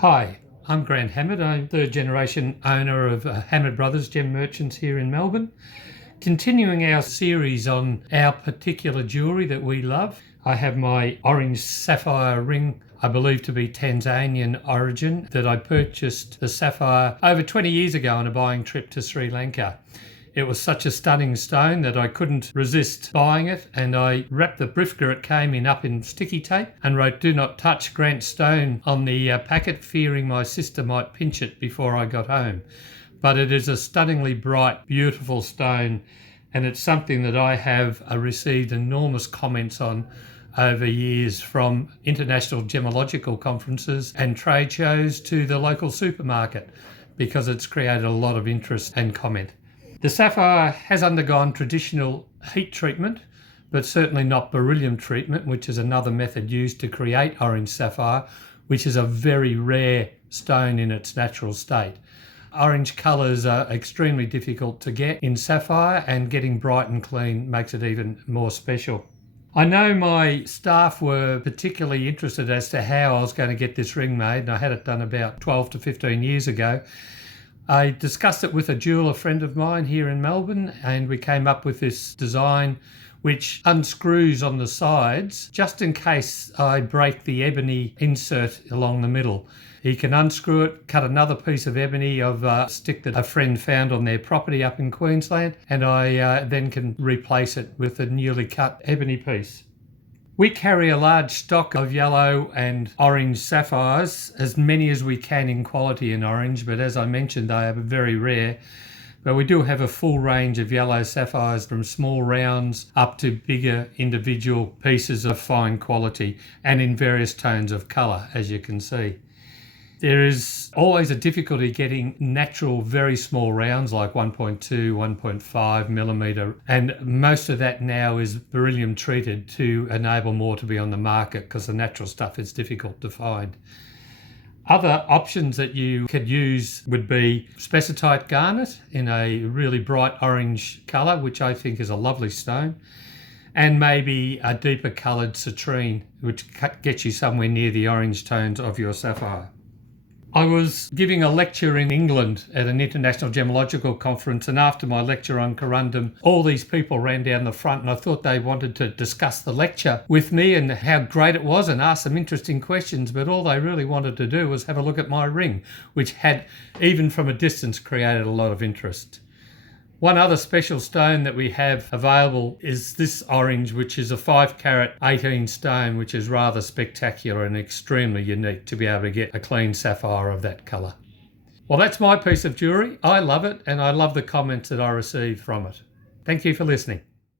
Hi, I'm Grant Hamid. I'm third generation owner of Hamid Bros Gem Merchants here in Melbourne. Continuing our series on our particular jewellery that we love, I have my orange sapphire ring, I believe to be Tanzanian origin, that I purchased the sapphire over 20 years ago on a buying trip to Sri Lanka. It was such a stunning stone that I couldn't resist buying it, and I wrapped the brifka it came in up in sticky tape and wrote "Do not touch Grant Stone" on the packet, fearing my sister might pinch it before I got home. But it is a stunningly bright, beautiful stone, and it's something that I have received enormous comments on over years, from international gemological conferences and trade shows to the local supermarket, because it's created a lot of interest and comment. The sapphire has undergone traditional heat treatment, but certainly not beryllium treatment, which is another method used to create orange sapphire, which is a very rare stone in its natural state. Orange colours are extremely difficult to get in sapphire, and getting bright and clean makes it even more special. I know my staff were particularly interested as to how I was going to get this ring made, and I had it done about 12 to 15 years ago. I discussed it with a jeweller friend of mine here in Melbourne, and we came up with this design which unscrews on the sides just in case I break the ebony insert along the middle. He can unscrew it, cut another piece of ebony of a stick that a friend found on their property up in Queensland, and I then can replace it with a newly cut ebony piece. We carry a large stock of yellow and orange sapphires, as many as we can in quality in orange, but as I mentioned, they are very rare. But we do have a full range of yellow sapphires, from small rounds up to bigger individual pieces of fine quality, and in various tones of colour, as you can see. There is always a difficulty getting natural, very small rounds like 1.2, 1.5 millimetre, and most of that now is beryllium treated to enable more to be on the market, because the natural stuff is difficult to find. Other options that you could use would be spessartite garnet in a really bright orange colour, which I think is a lovely stone, and maybe a deeper coloured citrine, which gets you somewhere near the orange tones of your sapphire. I was giving a lecture in England at an international gemological conference, and after my lecture on corundum, all these people ran down the front, and I thought they wanted to discuss the lecture with me and how great it was and ask some interesting questions, but all they really wanted to do was have a look at my ring, which had, even from a distance, created a lot of interest. One other special stone that we have available is this orange, which is a 5 carat 18 stone, which is rather spectacular and extremely unique to be able to get a clean sapphire of that colour. Well, that's my piece of jewellery. I love it, and I love the comments that I receive from it. Thank you for listening.